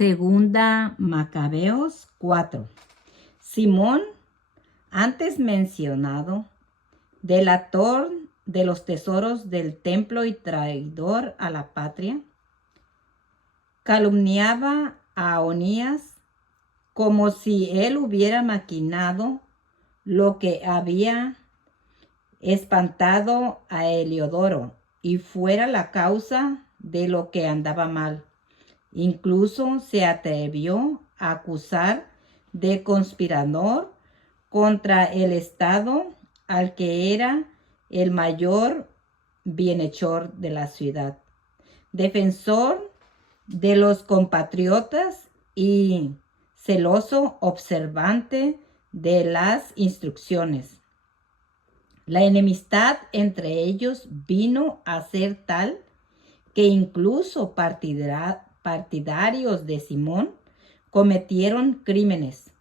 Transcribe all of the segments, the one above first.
Segunda Macabeos 4. Simón, antes mencionado, delator de los tesoros del templo y traidor a la patria, calumniaba a Onías como si él hubiera maquinado lo que había espantado a Heliodoro y fuera la causa de lo que andaba mal. Incluso se atrevió a acusar de conspirador contra el Estado al que era el mayor bienhechor de la ciudad, defensor de los compatriotas y celoso observante de las instrucciones. La enemistad entre ellos vino a ser tal que incluso partidarios de Simón cometieron crímenes.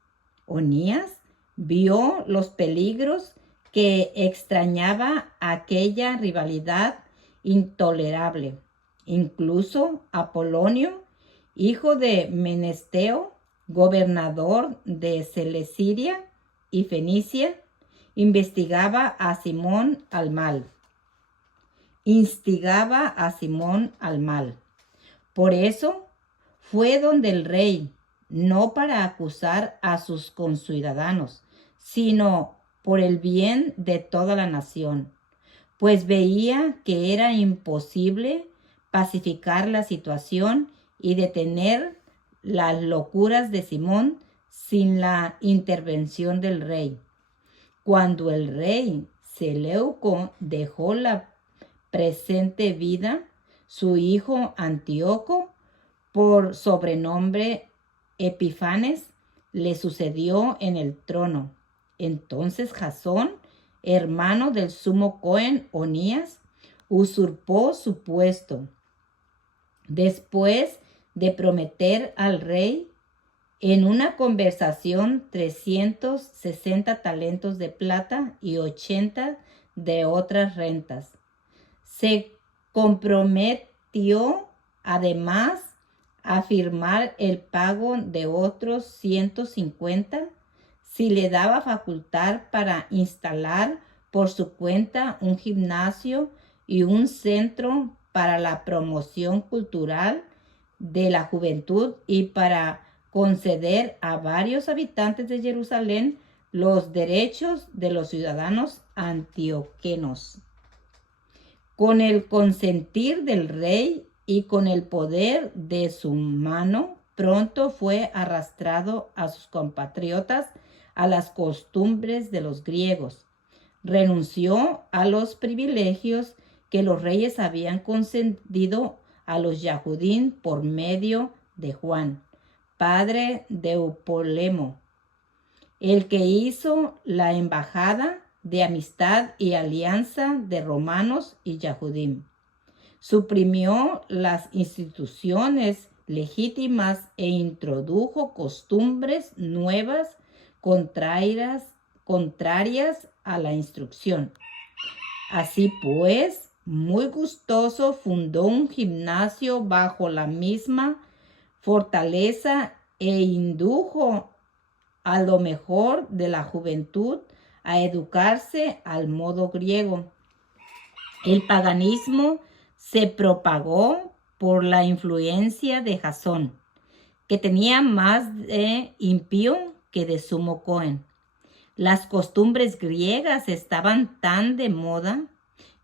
Onías vio los peligros que extrañaba aquella rivalidad intolerable. Incluso Apolonio, hijo de Menesteo, gobernador de Celesyria y Fenicia, instigaba a Simón al mal. Por eso fue donde el rey, no para acusar a sus conciudadanos, sino por el bien de toda la nación, pues veía que era imposible pacificar la situación y detener las locuras de Simón sin la intervención del rey. Cuando el rey Seleuco dejó la presente vida, su hijo Antíoco, por sobrenombre Epifanes, le sucedió en el trono. Entonces Jasón, hermano del sumo Cohen Onías, usurpó su puesto. Después de prometer al rey en una conversación 360 talentos de plata y 80 de otras rentas. Se comprometió además a firmar el pago de otros 150 si le daba facultad para instalar por su cuenta un gimnasio y un centro para la promoción cultural de la juventud y para conceder a varios habitantes de Jerusalén los derechos de los ciudadanos antioquenos. Con el consentir del rey y con el poder de su mano, pronto fue arrastrado a sus compatriotas a las costumbres de los griegos. Renunció a los privilegios que los reyes habían concedido a los Yahudín por medio de Juan, padre de Eupolemo, el que hizo la embajada de amistad y alianza de romanos y Yahudim. Suprimió las instituciones legítimas e introdujo costumbres nuevas contrarias a la instrucción. Así pues, muy gustoso, fundó un gimnasio bajo la misma fortaleza e indujo a lo mejor de la juventud a educarse al modo griego. El paganismo se propagó por la influencia de Jasón, que tenía más de impío que de sumo Cohen. Las costumbres griegas estaban tan de moda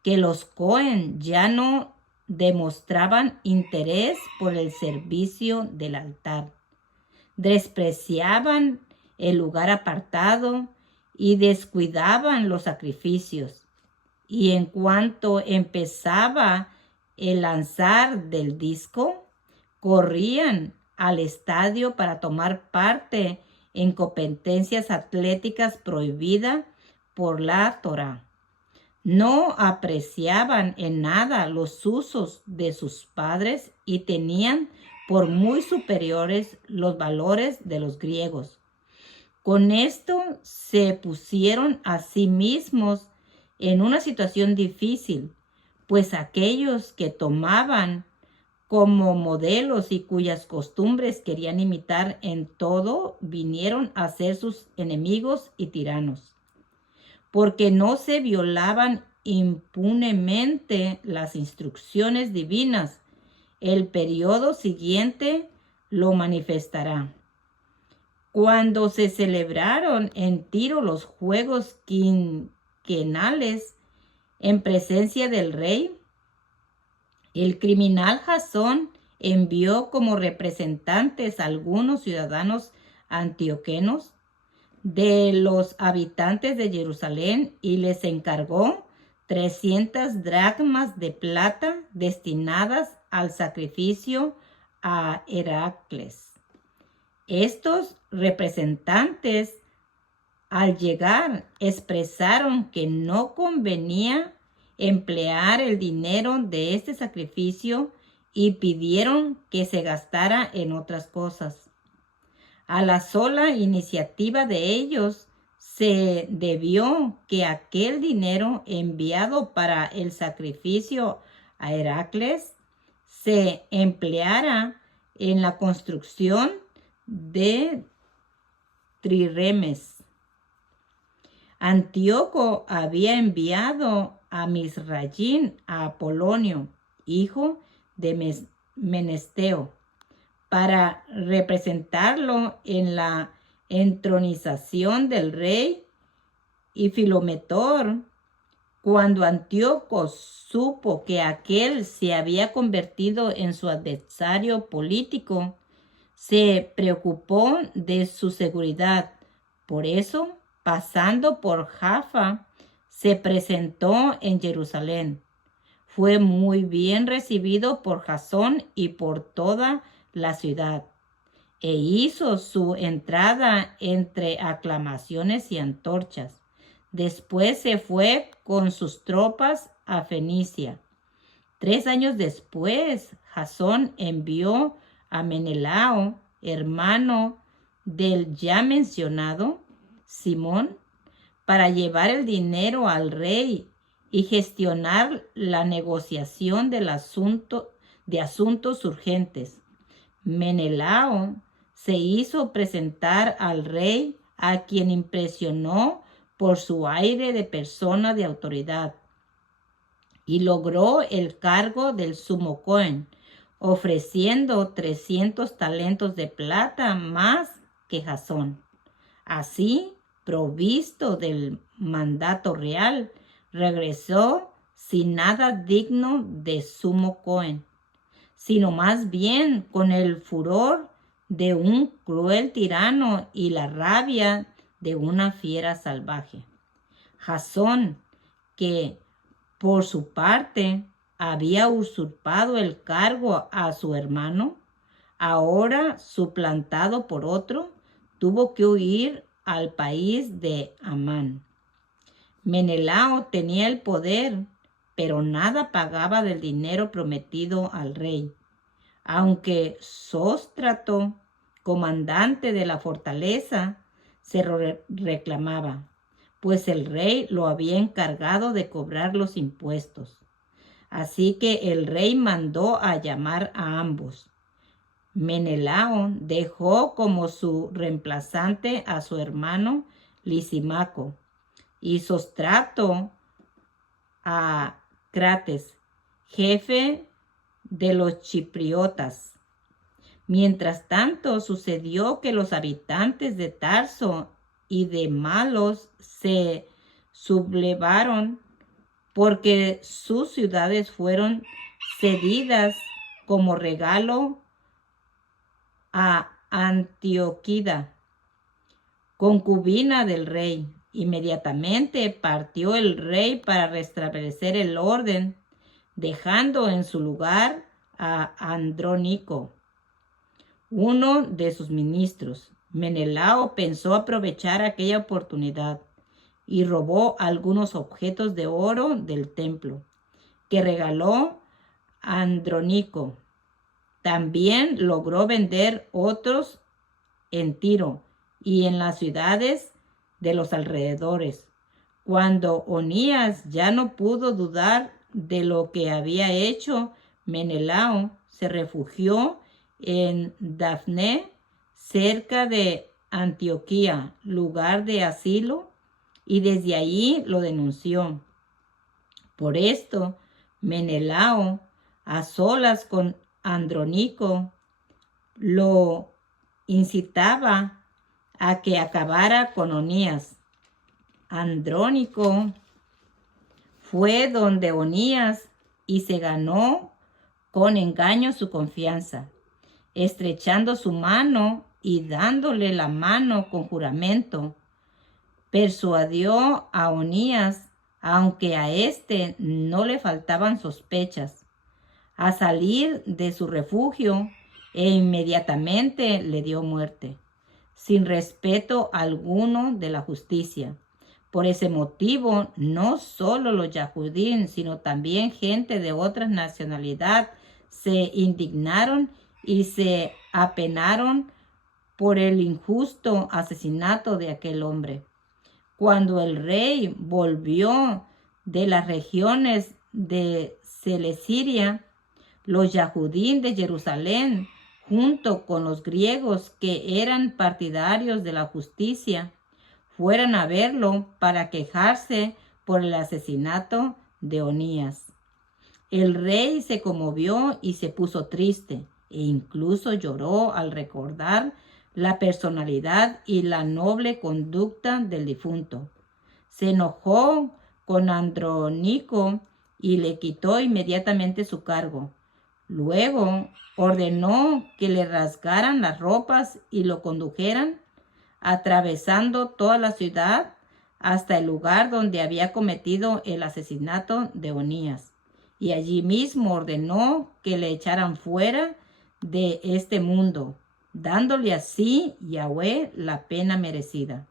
que los Cohen ya no demostraban interés por el servicio del altar. Despreciaban el lugar apartado y descuidaban los sacrificios. Y en cuanto empezaba el lanzar del disco, corrían al estadio para tomar parte en competencias atléticas prohibidas por la Torá. No apreciaban en nada los usos de sus padres y tenían por muy superiores los valores de los griegos. Con esto se pusieron a sí mismos en una situación difícil, pues aquellos que tomaban como modelos y cuyas costumbres querían imitar en todo, vinieron a ser sus enemigos y tiranos, porque no se violaban impunemente las instrucciones divinas. El periodo siguiente lo manifestará. Cuando se celebraron en Tiro los juegos quinquenales en presencia del rey, el criminal Jasón envió como representantes a algunos ciudadanos antioquenos de los habitantes de Jerusalén y les encargó 300 dracmas de plata destinadas al sacrificio a Heracles. Estos representantes, al llegar, expresaron que no convenía emplear el dinero de este sacrificio y pidieron que se gastara en otras cosas. A la sola iniciativa de ellos se debió que aquel dinero enviado para el sacrificio a Heracles se empleara en la construcción de triremes. Antíoco había enviado a Misrayín a Apolonio, hijo de Menesteo, para representarlo en la entronización del rey, y Filometor, cuando Antíoco supo que aquel se había convertido en su adversario político, se preocupó de su seguridad. Por eso, pasando por Jaffa, se presentó en Jerusalén. Fue muy bien recibido por Jasón y por toda la ciudad, e hizo su entrada entre aclamaciones y antorchas. Después se fue con sus tropas a Fenicia. 3 años después, Jasón envió a Menelao, hermano del ya mencionado Simón, para llevar el dinero al rey y gestionar la negociación de asuntos urgentes. Menelao se hizo presentar al rey, a quien impresionó por su aire de persona de autoridad, y logró el cargo del sumo cohen, ofreciendo 300 talentos de plata más que Jasón. Así, provisto del mandato real, regresó sin nada digno de sumo cohen, sino más bien con el furor de un cruel tirano y la rabia de una fiera salvaje. Jasón, que por su parte había usurpado el cargo a su hermano, ahora suplantado por otro, tuvo que huir al país de Amán. Menelao tenía el poder, pero nada pagaba del dinero prometido al rey, aunque Sóstrato, comandante de la fortaleza, se reclamaba, pues el rey lo había encargado de cobrar los impuestos. Así que el rey mandó a llamar a ambos. Menelao dejó como su reemplazante a su hermano Lisímaco y Sóstrato a Crates, jefe de los chipriotas. Mientras tanto, sucedió que los habitantes de Tarso y de Malos se sublevaron porque sus ciudades fueron cedidas como regalo a Antioquida, concubina del rey. Inmediatamente partió el rey para restablecer el orden, dejando en su lugar a Andrónico, uno de sus ministros. Menelao pensó aprovechar aquella oportunidad y robó algunos objetos de oro del templo que regaló Andrónico. También logró vender otros en Tiro y en las ciudades de los alrededores. Cuando Onías ya no pudo dudar de lo que había hecho, Menelao se refugió en Dafne, cerca de Antioquía, lugar de asilo, y desde allí lo denunció. Por esto, Menelao, a solas con Andrónico, lo incitaba a que acabara con Onías. Andrónico fue donde Onías y se ganó con engaño su confianza, estrechando su mano y dándole la mano con juramento. Persuadió a Onías, aunque a éste no le faltaban sospechas, a salir de su refugio e inmediatamente le dio muerte, sin respeto alguno de la justicia. Por ese motivo, no solo los yahudín, sino también gente de otras nacionalidades se indignaron y se apenaron por el injusto asesinato de aquel hombre. Cuando el rey volvió de las regiones de Celesyria, los yahudín de Jerusalén, junto con los griegos que eran partidarios de la justicia, fueron a verlo para quejarse por el asesinato de Onías. El rey se conmovió y se puso triste, e incluso lloró al recordar la personalidad y la noble conducta del difunto. Se enojó con Andrónico y le quitó inmediatamente su cargo. Luego ordenó que le rasgaran las ropas y lo condujeran, atravesando toda la ciudad hasta el lugar donde había cometido el asesinato de Onías. Y allí mismo ordenó que le echaran fuera de este mundo, dándole así Yahweh la pena merecida.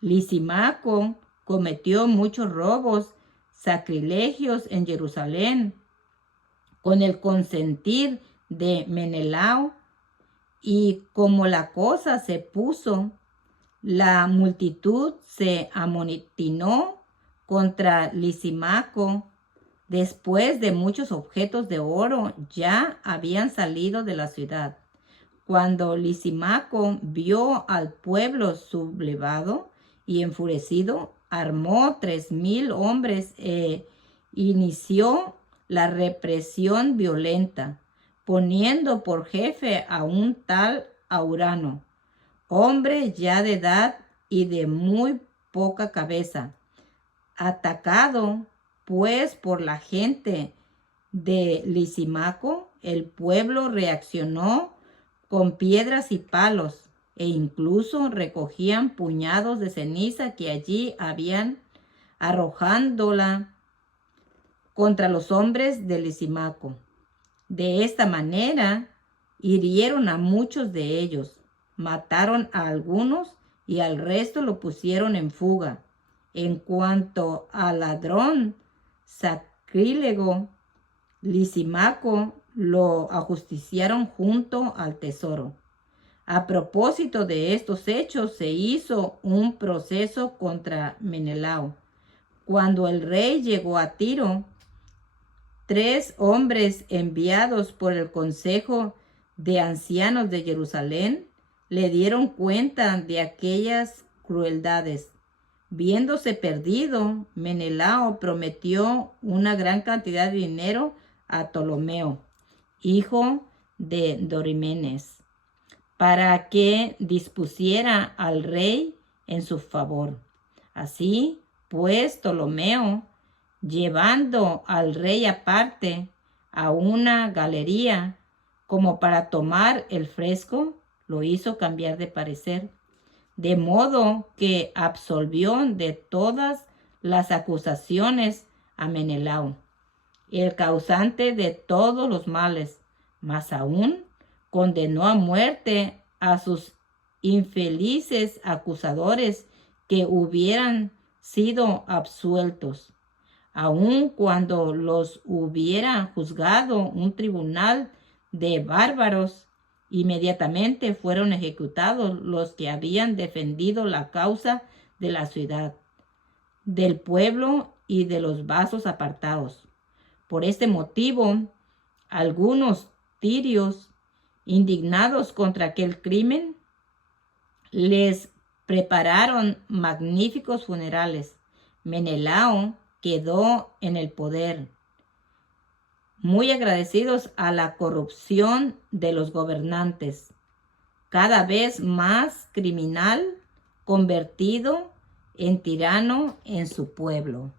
Lisímaco cometió muchos robos, sacrilegios en Jerusalén, con el consentir de Menelao, y como la cosa se puso, la multitud se amotinó contra Lisímaco. Después de muchos objetos de oro ya habían salido de la ciudad. Cuando Lisímaco vio al pueblo sublevado y enfurecido, armó 3,000 hombres e inició la represión violenta, poniendo por jefe a un tal Aurano, hombre ya de edad y de muy poca cabeza. Atacado pues por la gente de Lisímaco, el pueblo reaccionó con piedras y palos, e incluso recogían puñados de ceniza que allí habían, arrojándola contra los hombres de Lisímaco. De esta manera hirieron a muchos de ellos, mataron a algunos y al resto lo pusieron en fuga. En cuanto al ladrón sacrílego, Lisímaco lo ajusticiaron junto al tesoro. A propósito de estos hechos, se hizo un proceso contra Menelao. Cuando el rey llegó a Tiro, 3 hombres enviados por el consejo de ancianos de Jerusalén le dieron cuenta de aquellas crueldades. Viéndose perdido, Menelao prometió una gran cantidad de dinero a Ptolomeo, hijo de Dorimenes, para que dispusiera al rey en su favor. Así pues, Ptolomeo, llevando al rey aparte a una galería como para tomar el fresco, lo hizo cambiar de parecer, de modo que absolvió de todas las acusaciones a Menelao, el causante de todos los males, mas aún condenó a muerte a sus infelices acusadores que hubieran sido absueltos. Aun cuando los hubiera juzgado un tribunal de bárbaros, inmediatamente fueron ejecutados los que habían defendido la causa de la ciudad, del pueblo y de los vasos apartados. Por este motivo, algunos tirios, indignados contra aquel crimen, les prepararon magníficos funerales. Menelao quedó en el poder, muy agradecidos a la corrupción de los gobernantes, cada vez más criminal, convertido en tirano en su pueblo.